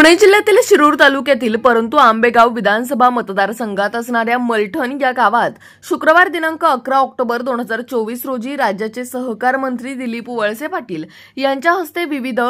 पुणे जिल्ह्यातील शिरूर तालुक्यातील परंतु आंबेगाव विधानसभा मतदारसंघात असणाऱ्या मलठण या गावात शुक्रवार दिनांक 11 ऑक्टोबर 2024 रोजी राज्याचे सहकार मंत्री दिलीप वळसे पाटील यांच्या हस्ते विविध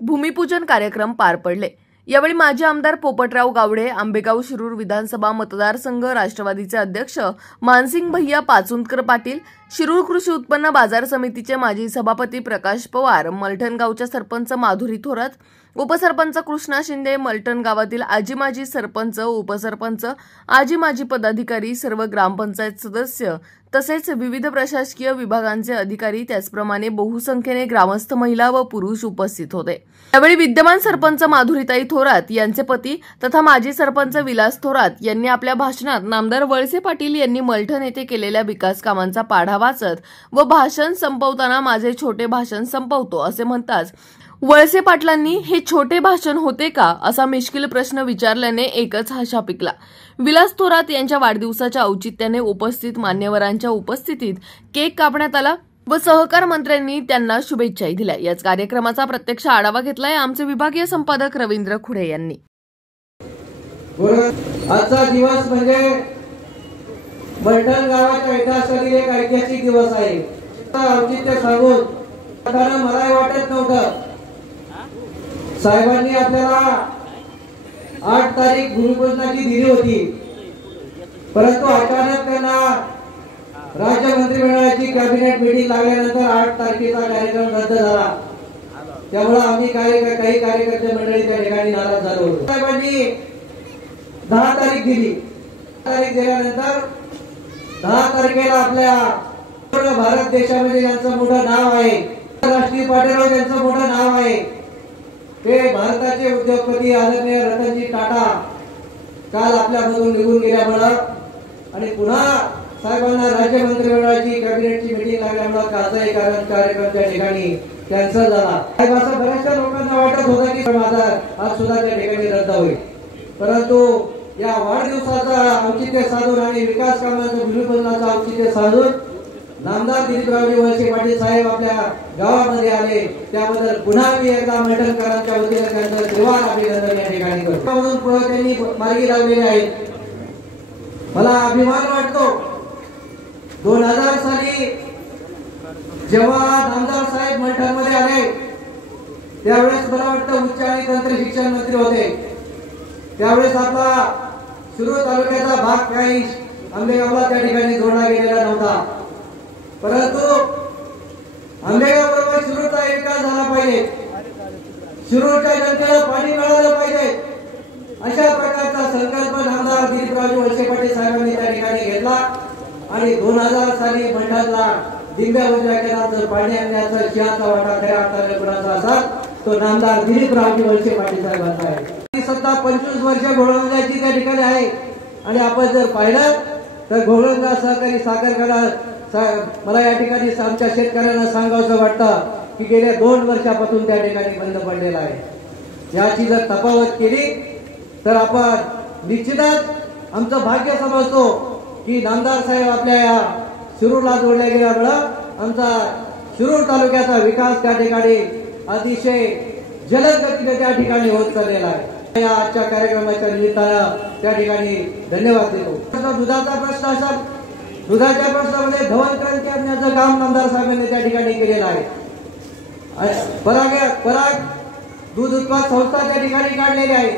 भूमिपूजन कार्यक्रम पार पडले। यावेळी माजी आमदार पोपटराव गावडे, आंबेगाव शिरूर विधानसभा मतदारसंघ राष्ट्रवादीचे अध्यक्ष मानसिंग भैया पाचुंदकर पाटील, शिरूर कृषी उत्पन्न बाजार समितीचे माजी सभापती प्रकाश पवार, मलठण गावच्या सरपंच माधुरी थोरात, उपसरपंच कृष्णा शिंदे, मलठण गावातील आजी माजी सरपंच, उपसरपंच, आजी माजी पदाधिकारी, सर्व ग्रामपंचायत सदस्य तसेच विविध प्रशासकीय विभागांचे अधिकारी, त्याचप्रमाणे बहुसंख्येने ग्रामस्थ महिला व पुरुष उपस्थित होते। यावेळी विद्यमान सरपंच माधुरीताई थोरात यांचे पती तथा माजी सरपंच विलास थोरात यांनी आपल्या भाषणात नामदार वळसे पाटील यांनी मलठण येथे केलेल्या विकास कामांचा पाढा वाचत व भाषण संपवताना माझे छोटे भाषण संपवतो असे म्हणताच वळसे पाटलांनी हे छोटे भाषण होते का असा मिश्किल प्रश्न विचारल्याने एकच हशा पिकला। विलास थोरात यांच्या वाढदिवसाच्या औचित्याने उपस्थित मान्यवरांच्या उपस्थितीत केक कापण्यात आला व सहकार मंत्र्यांनी त्यांना शुभेच्छाही दिल्या। याच कार्यक्रमाचा प्रत्यक्ष आढावा घेतलाय आमचे विभागीय संपादक रवींद्र खुडे यांनी। आजचा दिवस म्हणजे मलठण गावाच्या इतिहासातील एक ऐतिहासिक दिवस आहे। औचित्य सांगून मला वाटत नव्हतं साहेबांनी आपल्याला 8 तारीख भूमिपूजनाची दिली होती, परंतु अचानक त्यांना राज्य मंत्रिमंडळाची कॅबिनेट मीटिंग लागल्यानंतर 8 तारखेचा कार्यक्रम रद्द झाला। त्यामुळे आम्ही काही कार्यकर्ते मंडळी त्या ठिकाणी नाराज झालो। साहेबांनी 10 तारीख दिली। तारीख दिल्यानंतर 10 तारखेला आपल्या पूर्ण भारत देशामध्ये ज्यांचं मोठं नाव आहे, राष्ट्रीय पातळीवर ज्यांचं मोठं नाव आहे, ते भारताचे उद्योगपती आदरणीय रतनजी टाटा काल आपल्यामधून निघून गेल्यामुळे आणि पुन्हा साहेबांना राज्य मंत्रिमंडळाची कॅबिनेटची मीटिंग लागल्यामुळे कालचाही कार्यक्रम त्या ठिकाणी कॅन्सल झाला। असं बऱ्याचशा लोकांना वाटत होतं की माझा आज सुद्धा त्या ठिकाणी रद्द होईल, परंतु या वाढदिवसाचा औचित्य साधून आणि विकास कामांच्या भूमिपूजनाचा औचित्य साधून नामदार दिलीपरावजी वळसे पाटील साहेब आपल्या गावामध्ये आले, त्याबद्दल पुन्हा मी एकदा मलठणकरांच्या वतीने त्यांचं त्रिवार अभिनंदन या ठिकाणी करतो। म्हणून त्यांनी मार्गी लावलेले आहेत। मला अभिमान वाटतो 2000 साली जेव्हा नामदार साहेब मलठणमध्ये आले त्यावेळेस मला वाटतं उच्च आणि तंत्र शिक्षण मंत्री होते। त्यावेळेस आपला शिरूर तालुक्याचा भाग काही आंबेगावला त्या ठिकाणी जोडला गेलेला नव्हता, परंतु आंबेगावबरोबर शिरूरचा विकास झाला पाहिजे, शिरूरच्या जनतेला पाणी मिळालं पाहिजे, अशा प्रकारचा संकल्प नामदार दिलीपरावजी वळसे पाटील साहेबांनी त्या ठिकाणी घेतला आणि 2000 साली मलठणला दिंड्या उजव्या केला। पाणी आणण्याचा सिंहाचा वाटा खऱ्या अर्थाने कुणाचा असा तो नामदार दिलीपरावजी वळसे पाटील साहेबांचा आहे। सत्ता 25 वर्ष घोळवण्याची त्या ठिकाणी आहे आणि आपण जर पाहिलं तर घोळवणा सहकारी साखर कारखाना मला या ठिकाणी आमच्या शेतकऱ्यांना सांगावंसं वाटतं की गेल्या 2 वर्षापासून त्या ठिकाणी बंद पडलेला आहे। याची जर तफावत केली तर आपण निश्चितच आमचं भाग्य समजतो की नामदार साहेब आपल्या या शिरूरला जोडल्या गेल्यामुळं आमचा शिरूर तालुक्याचा विकास त्या ठिकाणी अतिशय जलद गतीने त्या ठिकाणी होत चाललेला आहे। या आजच्या कार्यक्रमाच्या निमित्तानं त्या ठिकाणी धन्यवाद देतो। दुधाचा प्रश्न असा, दुधाच्या प्रश्नामध्ये धवल क्रांती आणण्याचं काम नामदार साहेबांनी त्या ठिकाणी केलेलं आहे। पराग दूध उत्पादन संस्था त्या ठिकाणी काढलेली आहे।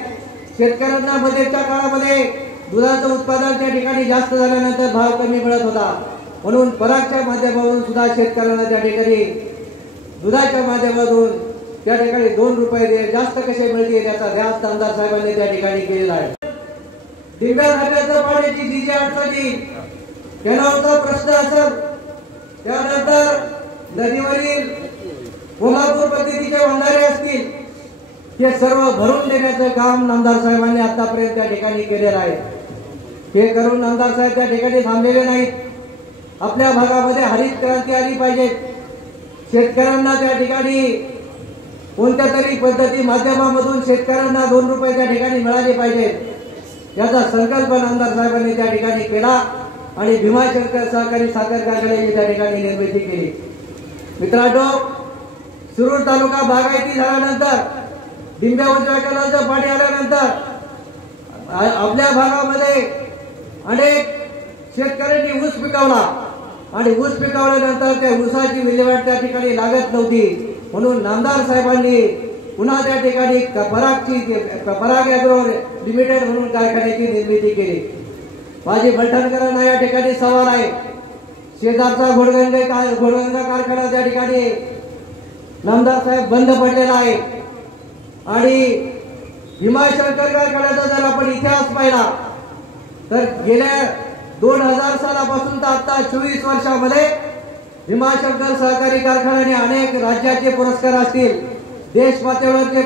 शेतकऱ्यांना मध्यंतरीच्या काळामध्ये दुधाचं उत्पादन त्या ठिकाणी जास्त झाल्यानंतर भाव कमी मिळत होता, म्हणून परागच्या माध्यमातून सुद्धा शेतकऱ्यांना त्या ठिकाणी दुधाच्या माध्यमातून त्या ठिकाणी 2 रुपये जास्त कसे मिळतील याचा ध्यास नामदार साहेबांनी त्या ठिकाणी केलेला आहे। दिंड्या नद्याचं पाण्याची जी अडचणी कॅनॉलचा प्रश्न असेल, त्यानंतर नदीवरील कोल्हापूर पद्धतीचे बंधारे असतील, ते सर्व भरून देण्याचं काम नामदार साहेबांनी आतापर्यंत त्या ठिकाणी केलेलं आहे। हे करून नामदार साहेब त्या ठिकाणी थांबलेले नाहीत। आपल्या भागामध्ये हरित क्रांती आली पाहिजे, शेतकऱ्यांना त्या ठिकाणी कोणत्या तरी पद्धती माध्यमामधून शेतकऱ्यांना 2 रुपये त्या ठिकाणी मिळाले पाहिजेत, याचा संकल्प नामदार साहेबांनी त्या ठिकाणी केला आणि भीमाशंकर सहकारी साखर कारखान्याची त्या ठिकाणी निर्मिती केली। मित्रांनो, शिरूर तालुका बागायती झाल्यानंतर डिंब्या उजव्या कॅनलचं पाणी आल्यानंतर आपल्या भागामध्ये अनेक शेतकऱ्यांनी ऊस पिकवला आणि ऊस पिकवल्यानंतर त्या ऊसाची विल्हेवाट त्या ठिकाणी लागत नव्हती, म्हणून नामदार साहेबांनी पुन्हा त्या ठिकाणी पराग ॲग्रो लिमिटेड म्हणून कारखान्याची निर्मिती केली. माझी मलठणकरांना या ठिकाणी सवाल आहे. शेजारचा घोडगंगा कारखाना त्या ठिकाणी नामदार साहेब बंद पडलेला आहे आणि भीमाशंकर कारखान्याचा जर आपण इतिहास पाहिला तर गेल्या 2000 सालापासून तर आता 24 वर्षामध्ये भीमाशंकर सहकारी कारखान्याने अनेक राज्याचे पुरस्कार असतील, देश पातळीवरचे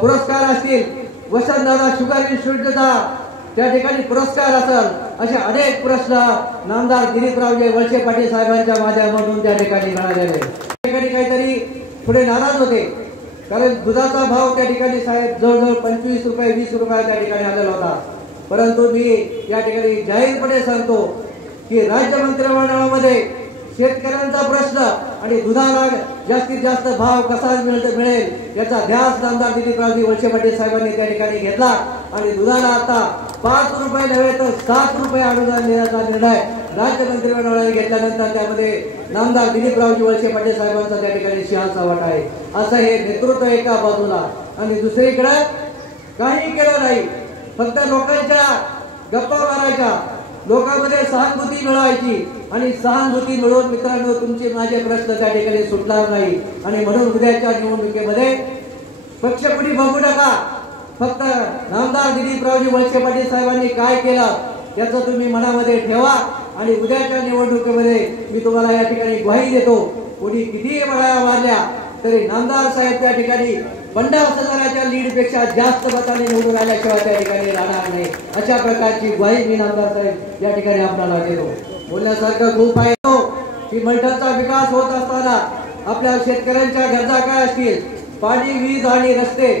पुरस्कार असतील, वसंतदादा शुगर इन्स्टिट्यूटचा त्या ठिकाणी पुरस्कार असेल, असे अनेक प्रश्न नामदार दिलीपरावजी वळसे पाटील साहेबांच्या माध्यमातून त्या ठिकाणी मिळालेले. त्या ठिकाणी काहीतरी थोडे नाराज होते, कारण दुधाचा भाव त्या ठिकाणी साहेब जवळजवळ 25 रुपये 20 रुपये त्या ठिकाणी आलेला होता. परंतु मी या ठिकाणी जाहीरपणे सांगतो की राज्य मंत्रिमंडळामध्ये शेतकऱ्यांचा प्रश्न आणि दुधाला जास्तीत जास्त भाव कसा मिळेल याचा ध्यास नामदार दिलीपरावजी वळसे पाटील साहेबांनी त्या ठिकाणी घेतला आणि दुधाला आता 5 रुपये नव्हे तर 7 रुपये अनुदान देण्याचा निर्णय राज्य मंत्रिमंडळाने घेतल्यानंतर त्यामध्ये नामदार दिलीपरावजी वळसे पाटील साहेबांचा त्या ठिकाणी सिंहाचा वाटा आहे. असं हे नेतृत्व एका बाजूला आणि दुसरीकडे काही केलं नाही, फक्त लोकांच्या गप्पा मारायच्या, लोकांमध्ये सहानुभूती मिळवायची आणि सहानुभूती मिळवून मित्रांनो तुमचे माझे प्रश्न त्या ठिकाणी सुटणार नाही. आणि म्हणून उद्याच्या निवडणुकीमध्ये पक्ष कुणी बघू नका, फक्त नामदार दिलीपरावजी वळसे पाटील साहेबांनी काय केलं याचं तुम्ही मनामध्ये ठेवा आणि उद्याच्या निवडणुकीमध्ये मी तुम्हाला या ठिकाणी ग्वाही देतो, कोणी कितीही बळाया मारल्या तरी नामदार साहेब त्या ठिकाणी 50,000च्या लीड पेक्षा जास्त मतांनी निवडून आल्याशिवाय त्या ठिकाणी राहणार नाही, अशा प्रकारची ग्वाही मी नामदार साहेब या ठिकाणी आपल्याला देतो. बोलण्यासारखं खूप आहे की मलठणचा विकास होत असताना आपल्या शेतकऱ्यांच्या गरजा काय असतील, पाणी, वीज आणि रस्ते.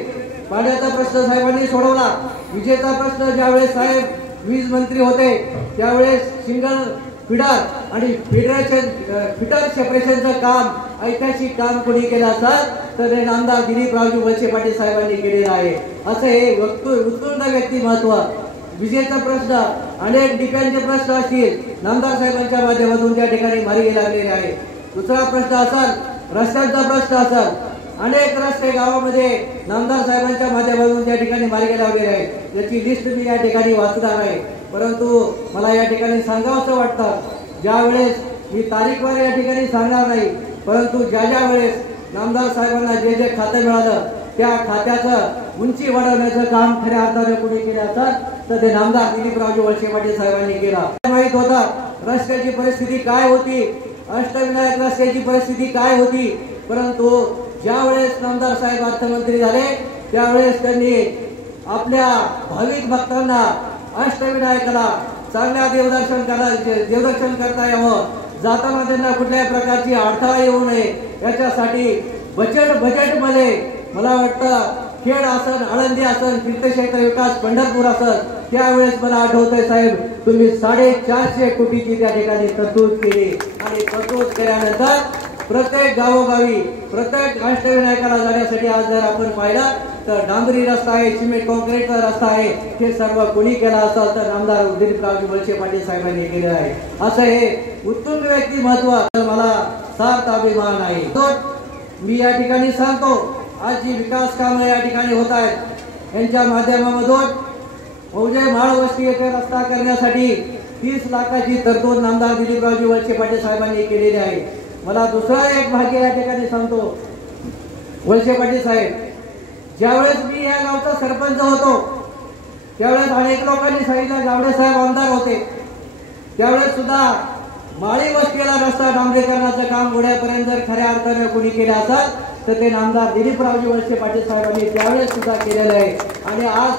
पाण्याचा प्रश्न साहेबांनी सोडवला. विजेचा प्रश्न ज्यावेळेस साहेब वीज मंत्री होते त्यावेळेस सिंगल फिडर आणि फिटर सेपरेशनचं काम ऐतिहासिक काम कोणी केलं असेल तर हे नामदार दिलीपरावजी वळसे पाटील साहेबांनी केलेलं आहे. असं हे उत्तुंग व्यक्तिमत्व. विजेचा प्रश्न, अनेक डिफेन्सचे प्रश्न असतील, नामदार साहेबांच्या माध्यमातून त्या ठिकाणी मार्गी लागलेले आहे. दुसरा प्रश्न असेल, रस्त्यांचा प्रश्न असेल, अनेक रस्ते गावामध्ये नामदार साहेबांच्या माध्यमातून त्या ठिकाणी मार्गी लागलेले आहेत. याची लिस्ट मी या ठिकाणी वाचणार आहे, परंतु मला या ठिकाणी सांगावंसं वाटतं, ज्यावेळेस मी तारीखवार या ठिकाणी सांगणार नाही, परंतु ज्या वेळेस नामदार साहेबांना जे जे खातं मिळालं त्या खात्याचं उंची वाढवण्याचं काम खऱ्या अर्थाने कोणी केलं असेल तर ते नामदार दिलीपरावजी वळसे पाटील साहेबांनी केलं. माहित होतं रस्त्याची परिस्थिती काय होती, अष्टविनायक रस्त्याची परिस्थिती काय होती, परंतु ज्यावेळेस नामदार साहेब अर्थमंत्री झाले त्यावेळेस त्यांनी आपल्या भाविक भक्तांना अष्टविनायकाला चांगल्या देवदर्शन करता यावं, जाताना त्यांना कुठल्याही प्रकारची अडथळा येऊ नये याच्यासाठी बजेटमध्ये मला वाटतं खेड असन, आळंदी असन, तीर्थक्षेत्र विकास पंढरपूर असन, त्यावेळेस मला आठवतंय साहेब तुम्ही 450 कोटीची त्या ठिकाणी तरतूद केली आणि तरतूद केल्यानंतर प्रत्येक गावोगावी प्रत्येक अष्टविनायकाला जाण्यासाठी आज जर आपण पाहिलं तर डांबरी रस्ता आहे, सिमेंट कॉन्क्रीटचा रस्ता आहे, हे सर्व कोणी केला असेल तर नामदार दिलीपरावजी वळसे पाटील साहेबांनी केलेलं आहे. असं हे उत्तुंग व्यक्तिमत्व मला सार्थ अभिमान आहे. मी या ठिकाणी सांगतो आज जी विकास कामं या ठिकाणी होत आहेत यांच्या माध्यमामधून मौजे माळ वस्ती येथे रस्ता करण्यासाठी 30 लाखाची तरतूद नामदार दिलीपरावजी वळसे पाटील साहेबांनी केलेली आहे. मला दुसरा एक भाग्य या ठिकाणी सांगतो, वळसे पाटील साहेब ज्यावेळेस मी या गावचा सरपंच होतो त्यावेळेस अनेक लोकांनी सांगितलं गावडे साहेब आमदार होते त्यावेळेस सुद्धा माळी वस्तीला रस्ता डांबरीकरणाचं काम उड्यापर्यंत जर खऱ्या अर्थाने कोणी केलं असेल तर ते नामदार दिलीपरावजी वळसे पाटील साहेबांनी त्यावेळेस सुद्धा केलेलं आहे. आणि आज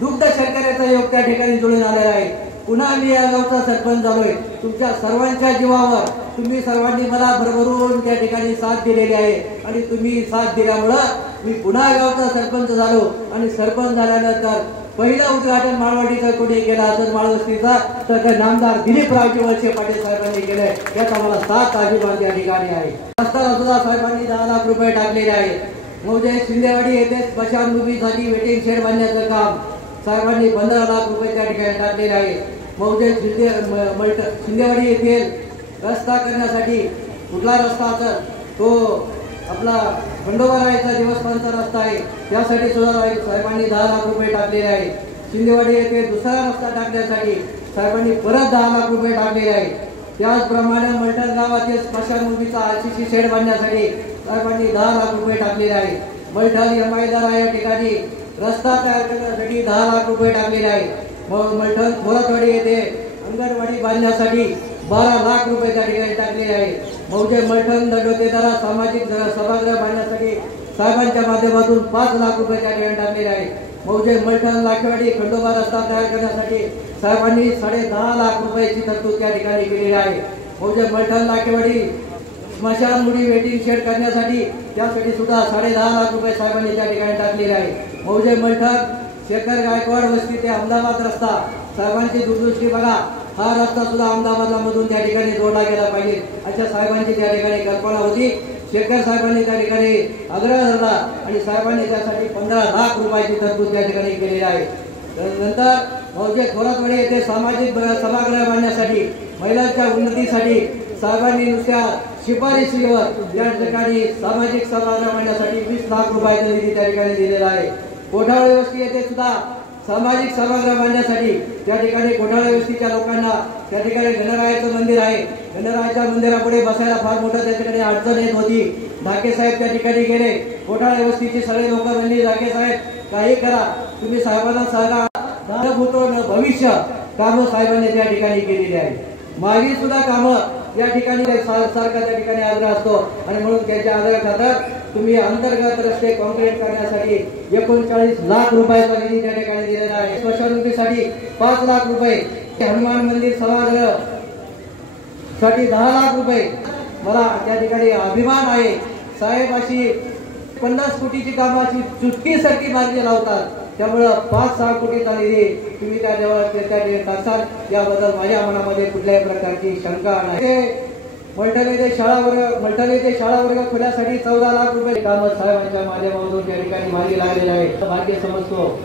दुग्ध शर्करेचा योग त्या ठिकाणी जुळून आलेला आहे. पुन्हा मी या गावचा सरपंच झालोय. तुमच्या सर्वांच्या जीवावर तुम्ही सर्वांनी मला भरभरून त्या ठिकाणी साथ दिलेली आहे आणि तुम्ही साथ दिल्यामुळं मी पुन्हा गावचा सरपंच झालो आणि सरपंच झाल्यानंतर पहिलं उद्घाटन माळवाडीचं कोणी केलं असेल माळवस्तीचा तर ते नामदार दिलीपरावजी वळसे पाटील साहेबांनी केलंय. याचा मला 7 अभिमान या ठिकाणी आहे. रस्त्याला सुद्धा साहेबांनी 10 लाख रुपये टाकलेले आहेत. मौजे शिंदेवाडी येथे स्मशानभूमीसाठी वेटिंग शेड बांधण्याचं काम साहेबांनी 15 लाख रुपये त्या ठिकाणी टाकलेले आहे. मौजे शिंदेवाडी येथील रस्ता करण्यासाठी कुठला रस्ता असेल तो आपला खंडोबारायचा देवस्थानचा रस्ता आहे, त्यासाठी सुद्धा साहेबांनी 10 लाख रुपये टाकलेले आहे. शिंदेवाडी येथे दुसरा रस्ता टाकण्यासाठी साहेबांनी परत 10 लाख रुपये टाकलेले आहे. त्याचप्रमाणे मलटण गावातील स्मशानभूमीचा आरसीसी शेड बांधण्यासाठी साहेबांनी 10 लाख रुपये टाकलेले आहे. मलठण यमाईदारा या ठिकाणी रस्ता तयार करण्यासाठी 10 लाख रुपये टाकलेले आहे. मलठण थोरातवाडी येथे अंगणवाडी बांधण्यासाठी 12 लाख रुपये त्या ठिकाणी टाकलेले आहे. मौजे मलठण दंडोतेदारा सामाजिक सभागृह बांधण्यासाठी साहेबांच्या माध्यमातून 5 लाख रुपये त्या ठिकाणी टाकलेले आहे. मौजे मलठण लाखेवाडी खंडोबा रस्ता तयार करण्यासाठी साहेबांनी 10.5 लाख रुपयाची तरतूद त्या ठिकाणी केलेली आहे. मौजे मलठण लाखेवाडी स्मशानभूमी वेटिंग शेड करण्यासाठी त्यासाठी सुद्धा 10.5 लाख रुपये साहेबांनी त्या ठिकाणी टाकलेले आहे. मौजे मलठण शेखर गायकवाड वस्ती ते अहमदाबाद रस्ता साहेबांची दूरदृष्टी बघा, हा रस्ता सुद्धा अहमदाबादला मधून त्या ठिकाणी जोडला गेला पाहिजे अशा साहेबांची त्या ठिकाणी कल्पना होती. शेखर साहेबांनी त्या ठिकाणी आग्रह धरला आणि साहेबांनी त्यासाठी 15 लाख रुपयाची तरतूद त्या ठिकाणी केलेली आहे. नंतर मौजे थोरातवाडी येथे सामाजिक सभागृह बांधण्यासाठी महिलांच्या उन्नतीसाठी साहेबांनी नुसत्या शिफारशीवर त्या ठिकाणी सामाजिक सभागृह बांधण्यासाठी 20 लाख रुपयाचा निधी त्या ठिकाणी दिलेला आहे. कोठावळे वस्ती येथे सुद्धा सामाजिक सभागृह बांधण्यासाठी त्या ठिकाणी कोठावळे वस्तीच्या लोकांना त्या ठिकाणी गणरायाचं मंदिर आहे, गणरायाच्या मंदिरापुढे बसायला फार मोठं त्या ठिकाणी अडचण येत होती. ढाके साहेब त्या ठिकाणी गेले, कोठावळे वस्तीची सगळे लोक म्हणली ढाके साहेब काही करा, तुम्ही साहेबांना सांगा, भविष्य कामं साहेबांनी त्या ठिकाणी केलेली आहे. मागील सुद्धा कामं या ठिकाणी सारखा त्या ठिकाणी आग्रह असतो आणि म्हणून त्यांच्या आग्रह खातर तुम्ही अंतर्गत रस्ते कॉन्क्रीट करण्यासाठी 39 लाख रुपयाचा निधी त्या ठिकाणी दिलेला आहे. स्मशानभूमीसाठी 5 लाख रुपये, हनुमान मंदिर सभागृह साठी 10 लाख रुपये. मला त्या ठिकाणी अभिमान आहे, साहेब अशी 50 कोटीची कामाची चुटकीसाठी मार्गी लावतात, त्यामुळे 5-6 कोटीचा निधी तुम्ही त्या ठिकाणी टाकसाल याबद्दल माझ्या मनामध्ये कुठल्याही प्रकारची शंका नाही. मलठण येथे शाळा वर्ग खोल्यासाठी 14 लाख रुपये काम साहेबांच्या माध्यमातून त्या ठिकाणी मार्गी लागलेले आहे. भाग्य समजतो,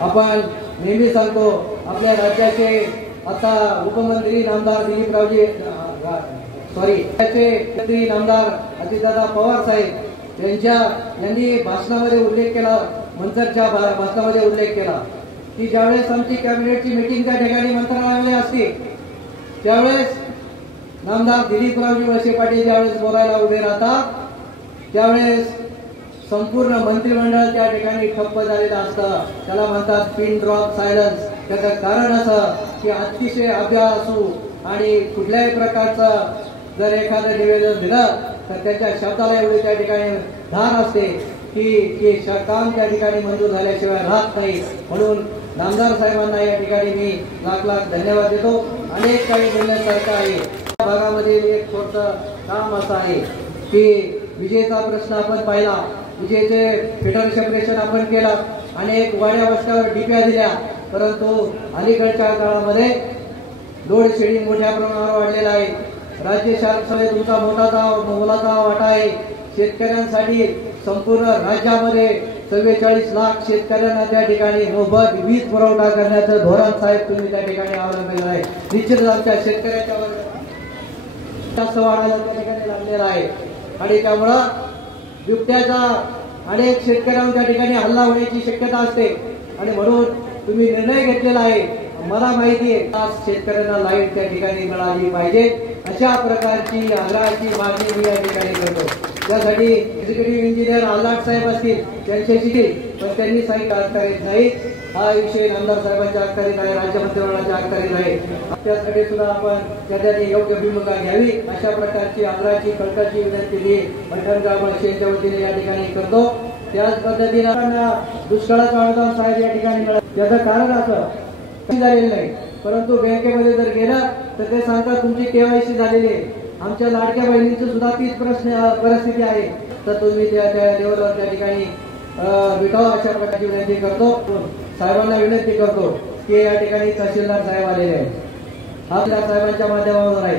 आपण नेहमी सांगतो आपल्या राज्याचे आता उपमंत्री नामदार दिलीपरावजी मंत्री नामदार अजितदादा पवार साहेब यांनी भाषणामध्ये उल्लेख केला, मंचरच्या भाषणामध्ये उल्लेख केला की ज्यावेळेस आमची कॅबिनेटची मीटिंग त्या ठिकाणी मंत्रालयामध्ये असते त्यावेळेस नामदार दिलीपरावजी वळसे पाटील ज्यावेळेस बोलायला उभे राहतात त्यावेळेस संपूर्ण मंत्रिमंडळ त्या ठिकाणी ठप्प झालेलं असतं. त्याला म्हणतात पिन ड्रॉप सायलन्स. त्याचं कारण असं की अतिशय अभ्यासू आणि कुठल्याही प्रकारचं जर एखादं निवेदन दिलं तर त्याच्या शब्दाला एवढी त्या ठिकाणी धार असते की काम त्या ठिकाणी मंजूर झाल्याशिवाय राहत नाही. म्हणून नामदार साहेबांना या ठिकाणी मी लाख धन्यवाद देतो. अनेक काही बोलण्यासारखं आहे. भागामध्ये एक छोटं काम असं आहे की विजेचा प्रश्न आपण पाहिला, विजेचे फिटर सेपरेशन आपण केलं, अनेक वाड्या वस्त्यावर डिप्या दिल्या, परंतु अलीकडच्या काळामध्ये लोड शेडिंग मोठ्या प्रमाणावर वाढलेला आहे. राज्य शासनाने तुमचा मोलाचा वाटा आहे. शेतकऱ्यांसाठी संपूर्ण राज्यामध्ये 44 लाख शेतकऱ्यांना त्या ठिकाणी मोफत वीज पुरवठा करण्याचं धोरण साहेब तुम्ही त्या ठिकाणी अवलंबलेलं आहे. निश्चितच आमच्या शेतकऱ्याच्या जास्त वाढायला त्या ठिकाणी लागलेला आहे आणि त्यामुळं बिबट्याचा अनेक शेतकऱ्यांच्या ठिकाणी हल्ला होण्याची शक्यता असते आणि म्हणून तुम्ही निर्णय घेतलेला आहे. मला माहिती आहे शेतकऱ्यांना लाईट त्या ठिकाणी मिळाली पाहिजे अशा प्रकारची आग्रहाची मागणी मी या ठिकाणी करतो. त्यासाठी एक्झिक्युटिव्ह इंजिनियर आल्हाट साहेब असतील त्यांच्याशी पण त्यांनी सांगितलं अखत्यारीत नाही. हा विषय नामदार साहेबांच्या अखत्यारीत आहे, राज्य मंत्रिमंडळाच्या अखत्यारीत आहे. त्यासाठी सुद्धा आपण त्याच्यात योग्य भूमिका घ्यावी अशा प्रकारची आग्रहाची कळकळीची विनंती मी मलठण ग्रामपंचायतच्या वतीने या ठिकाणी करतो. त्याच पद्धतीने दुष्काळाचं अनुदान साहेब या ठिकाणी मिळालं. त्याचं कारण असं झालेलं नाही, परंतु बँकेमध्ये जर गेलं तर ते सांगतात तुमची केवायसी झालेली आहे. आमच्या लाडक्या बहिणींची सुद्धा तीच परिस्थिती आहे. तर तुम्ही त्या लेवलवर त्या ठिकाणी भेटावं अशा प्रकारची विनंती करतो. साहेबांना विनंती करतो की या ठिकाणी तहसीलदार साहेब आलेले आहेत. हा साहेबांच्या माध्यमातून आहे.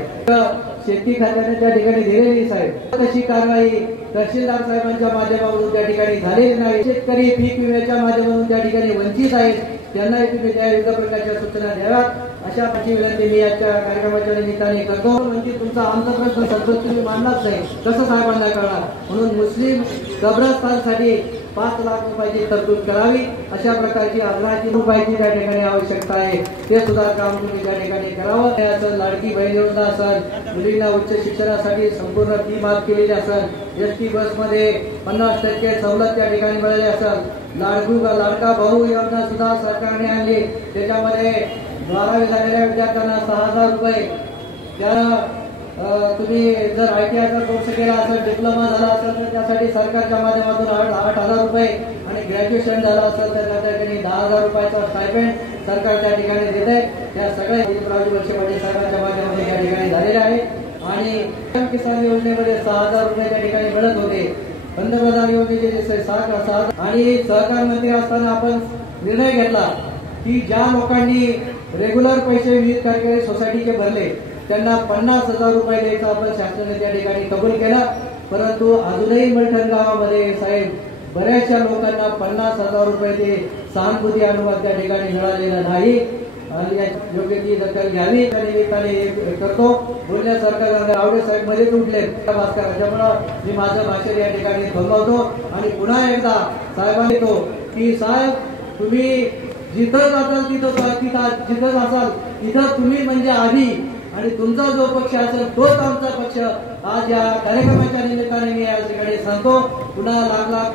शेती खात्याने त्या ठिकाणी दिलेली साहेब, तशी कारवाई तहसीलदार साहेबांच्या माध्यमातून त्या ठिकाणी झालेली नाही. शेतकरी पीक विम्याच्या माध्यमातून त्या ठिकाणी वंचित आहेत, त्यांनाही तुम्ही त्या विविध प्रकारच्या सूचना द्याव्यात अशा प्रकारची विनंती मी आजच्या कार्यक्रमाच्या निमित्ताने करतो. म्हणजे तुमचा आमचा प्रश्न सतत तुम्ही मांडलाच नाही, कसं साहेबांना कळणार? म्हणून मुस्लिम कब्रस्तानसाठी 5 लाख रुपयाची तरतूद करावी, अशा प्रकारची 11 रुपयाची त्या ठिकाणी आवश्यकता आहे. ते सुद्धा काम तुम्ही त्या ठिकाणी करावं. असं लाडकी बहीण योजना असेल, मुलींना उच्च शिक्षणासाठी संपूर्ण फी माफ केलेली असेल, एसटी बसमध्ये 50% सवलत त्या ठिकाणी मिळाली असेल, लाडका भाऊ योजना सुद्धा सरकारने आणली, त्याच्यामध्ये 12वी झालेल्या विद्यार्थ्यांना 6,000 रुपये. तुम्ही जर ITI कोर्स केला असेल, डिप्लोमा झाला असेल तर त्यासाठी सरकारच्या माध्यमातून 8,000 रुपये आणि ग्रॅज्युएशन झालं असेल तर त्या ठिकाणी 10,000 रुपयाचा स्टायपेंड सरकार त्या ठिकाणी देते. त्या सगळ्या दिलीपराव वळसे पाटील साहेबांच्या माध्यमातून त्या ठिकाणी झालेल्या आहे. आणि किसान योजनेमध्ये 6,000 रुपये त्या ठिकाणी मिळत होते. पंतप्रधान योजनेचे 6,000 आणि सहकार मंत्री असताना आपण निर्णय घेतला की ज्या लोकांनी रेग्युलर पैसे विविध कार्यकारी सोसायटीचे भरले त्यांना 50,000 रुपये द्यायचं आपण शासनाने त्या ठिकाणी कबूल केला. परंतु अजूनही मलठण गावामध्ये साहेब बऱ्याचशा लोकांना 50,000 रुपये ते सहानुभूती अनुदान त्या ठिकाणी मिळालेला नाही. योग्य ती दखल घ्यावी त्या निमित्ताने करतो. बोलण्यासारखं आवडे साहेब मध्ये उठले भास्कर, त्यामुळं मी माझं भाषण या ठिकाणी थांबवतो आणि पुन्हा एकदा साहेबांना येतो की साहेब तुम्ही जिथं जाताल जिथं असाल तिथं तुम्ही म्हणजे आधी आणि तुमचा जो पक्ष असेल तोच आमचा पक्ष. आज या कार्यक्रमाच्या निमित्ताने मी या ठिकाणी सांगतो. पुन्हा लाख